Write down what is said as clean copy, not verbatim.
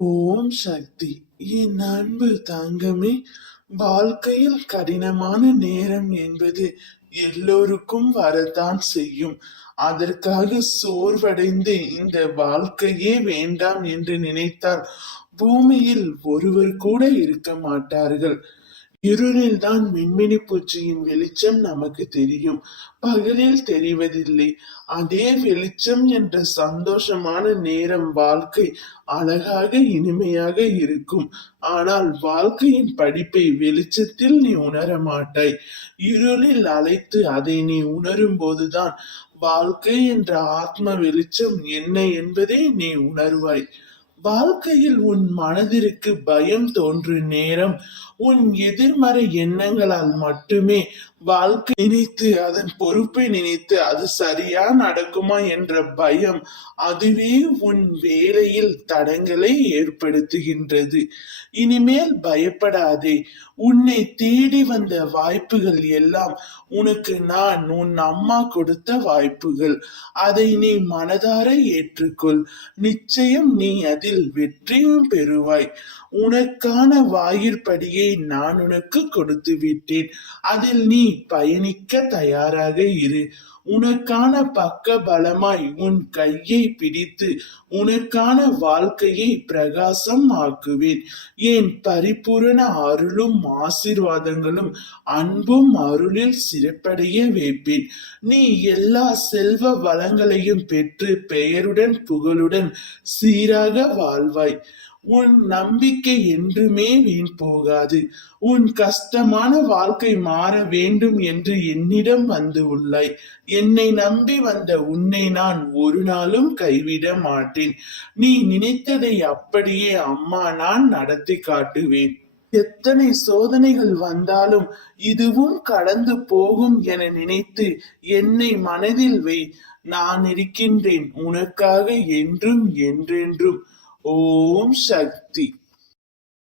ஓம் சக்தி. என் அன்பு தங்கமே, வாழ்க்கையில் கடினமான நேரம் என்பது எல்லோருக்கும் வரத்தான் செய்யும். அதற்காக சோர்வடைந்து இந்த வாழ்க்கையே வேண்டாம் என்று நினைத்தால் பூமியில் ஒருவர் கூட இருக்க மாட்டார்கள். இருளில் தான் மின்மினி பூச்சியின் வெளிச்சம் நமக்கு தெரியும், பகலில் தெரிவதில்லை. அதே வெளிச்சம் என்ற சந்தோஷமான நேரம் வாழ்க்கை அழகாக இனிமையாக இருக்கும். ஆனால் வாழ்க்கையின் படிப்பை வெளிச்சத்தில் நீ உணர மாட்டாய். இருளில் அழைத்து அதை நீ உணரும் போதுதான் வாழ்க்கை என்ற ஆத்ம வெளிச்சம் என்ன என்பதை நீ உணர்வாய். வாழ்க்கையில் உன் மனதிற்கு பயம் தோன்றும் நேரம் உன் எதிர்மறை எண்ணங்களால் மட்டுமே. வாழ்க்கை நினைத்து அதன் பொறுப்பை நினைத்து அது சரியா நடக்குமா என்ற பயம், அதுவே உன் வேலையில் தடங்களை ஏற்படுத்துகின்றது. இனிமேல் பயப்படாதே. உன்னை தேடி வந்த வாய்ப்புகள் எல்லாம் உனக்கு நான் உன் அம்மா கொடுத்த வாய்ப்புகள். அதை நீ மனதார ஏற்றுக்கொள். நிச்சயம் நீ அதில் வெற்றியும் பெறுவாய். உனக்கான வாயிற்படியை நான் உனக்கு கொடுத்து விட்டேன். அதில் நீ பயணிக்க தயாராக இரு. உனக்கான பக்க பலமாய் உன் கையை பிடித்து உனக்கான வாழ்க்கையை பிரகாசம் ஆக்குவேன். என் பரிபூரண அருளும் ஆசீர்வாதங்களும் அன்பும் அருளில் சிறப்படைய வைப்பேன். நீ எல்லா செல்வ வளங்களையும் பெற்று பெயருடன் புகழுடன் சீராக வாழ்வாய். உன் நம்பிக்கை என்றுமே வீண் போகாது. உன் கஷ்டமான வாழ்க்கை மாற வேண்டும் என்று என்னிடம் வந்து உள்ளாய். என்னை நம்பி வந்த உன்னை நான் ஒரு நாளும் கைவிட மாட்டேன். நீ நினைத்ததை அப்படியே அம்மா நான் நடத்தி காட்டுவேன். எத்தனை சோதனைகள் வந்தாலும் இதுவும் கடந்து போகும் என நினைத்து என்னை மனதில் வை. நான் இருக்கின்றேன் உனக்காக என்றும் என்றென்றும். ஓம் சக்தி.